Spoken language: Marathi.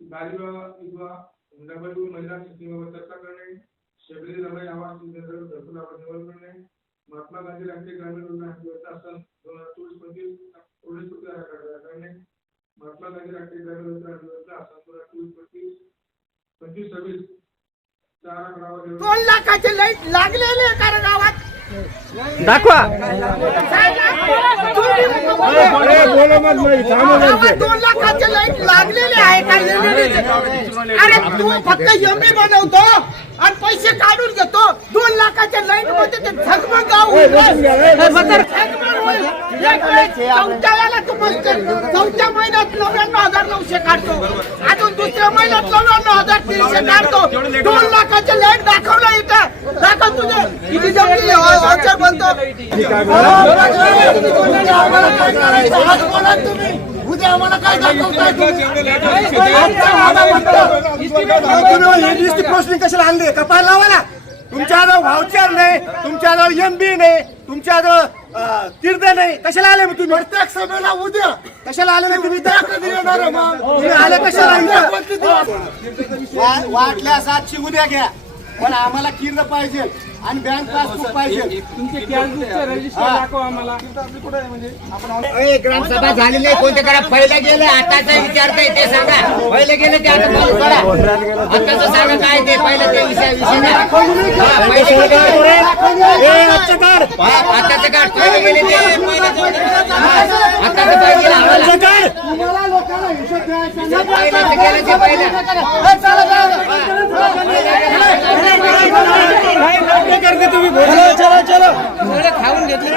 बालविवाह विधवा हुंडाबळी महिला शिक्षणावर चर्चा करणे शबरी रमाई आवास योजनेअंतर्गत घरकुल आवास निवड करणे महात्मा गांधी राष्ट्रीय ग्रामीण योजना सन दोन हजार चोवीस पंचवीस उन्नीस रुपये करणे महात्मा गांधी राष्ट्रीय ग्रामीण योजना सन दोन हजार चोवीस पंचवीस पंचवीस सव्वीस चार आकडावर दोन लाखाचे लाइट लागलेले आहे कारण गावात. दाखवा. गावात दोन लाखाचे लाइट लागलेले आहे का? अरे तू फक्त एमबी बनवतो आणि पैसे काढून घेतो. दोन लाखाच्या लाइटमध्ये ते झगमग गाव तू. चौथ्या महिन्यात नव्याण्णव हजार नऊशे काढतो. अजून दुसऱ्या महिन्यात नव्याण्णव हजार तीनशे काढतो. दोन लाखाचे लाइट दाखवलं इथं. दाखव तुझे किती जमली वाचर करायचं? आज बोला तुम्ही. उद्या आम्हाला काय दाखवताय तुम्ही? पोस्टिंग कशाला आणली कपाळ लावायला तुमच्याजवळ व्हाउचर नाही. तुमच्याजवळ एमबी नाही. तुमच्याजवळ तीर्थ नाही. कशाला आले मग तुम्ही? प्रत्येक सभेला उद्या. कशाला आले मग तुम्ही? तुम्ही आले कशाला इथं? कोणते दिवस? वा- वाटल्या सातशे उद्या घ्या. पण आम्हाला किर्द पाहिजे आणि बँक पासबुक पाहिजे. ग्रामसभा झाली नाही कोणत्या करा पहिले गेले आताचा विचारताय ते सांगा. पहिले गेले ते आता चालू करा आताच सांगा काय ते? पहिले ते विषय विषय नाही. हा, पहिले गेले ते-. हा, आताचं काढ पहिले गेले ते आताचं पाहिजे आम्हाला. तुम्हाला लोकांना हिशोब द्यायचा जे पहिलं. ते पहिलं. खाऊन घेतली.